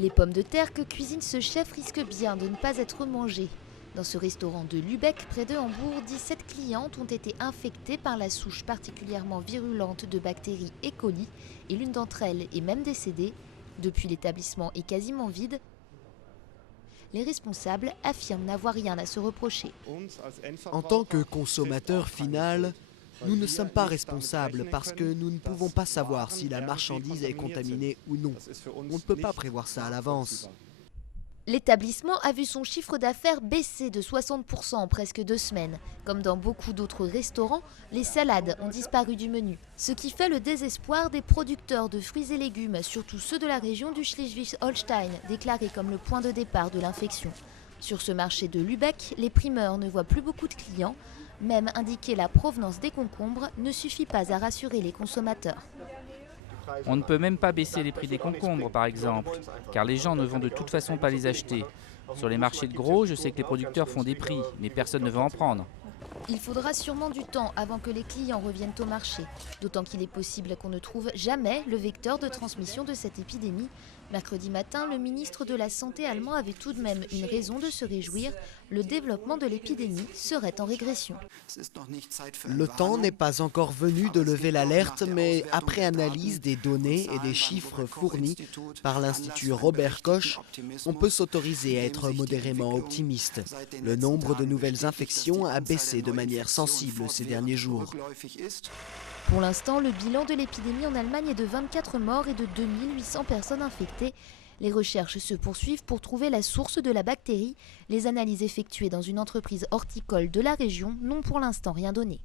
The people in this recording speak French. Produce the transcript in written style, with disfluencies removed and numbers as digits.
Les pommes de terre que cuisine ce chef risquent bien de ne pas être mangées. Dans ce restaurant de Lübeck, près de Hambourg, 17 clientes ont été infectées par la souche particulièrement virulente de bactéries E. coli et l'une d'entre elles est même décédée. Depuis, l'établissement est quasiment vide. Les responsables affirment n'avoir rien à se reprocher. En tant que consommateur final, nous ne sommes pas responsables parce que nous ne pouvons pas savoir si la marchandise est contaminée ou non. On ne peut pas prévoir ça à l'avance. L'établissement a vu son chiffre d'affaires baisser de 60% en presque 2 semaines. Comme dans beaucoup d'autres restaurants, les salades ont disparu du menu. Ce qui fait le désespoir des producteurs de fruits et légumes, surtout ceux de la région du Schleswig-Holstein, déclarés comme le point de départ de l'infection. Sur ce marché de Lübeck, les primeurs ne voient plus beaucoup de clients. Même indiquer la provenance des concombres ne suffit pas à rassurer les consommateurs. On ne peut même pas baisser les prix des concombres, par exemple, car les gens ne vont de toute façon pas les acheter. Sur les marchés de gros, je sais que les producteurs font des prix, mais personne ne veut en prendre. Il faudra sûrement du temps avant que les clients reviennent au marché, d'autant qu'il est possible qu'on ne trouve jamais le vecteur de transmission de cette épidémie. Mercredi matin, le ministre de la Santé allemand avait tout de même une raison de se réjouir. Le développement de l'épidémie serait en régression. Le temps n'est pas encore venu de lever l'alerte, mais après analyse des données et des chiffres fournis par l'Institut Robert Koch, on peut s'autoriser à être modérément optimiste. Le nombre de nouvelles infections a baissé de manière sensible ces derniers jours. Pour l'instant, le bilan de l'épidémie en Allemagne est de 24 morts et de 2800 personnes infectées. Les recherches se poursuivent pour trouver la source de la bactérie. Les analyses effectuées dans une entreprise horticole de la région n'ont pour l'instant rien donné.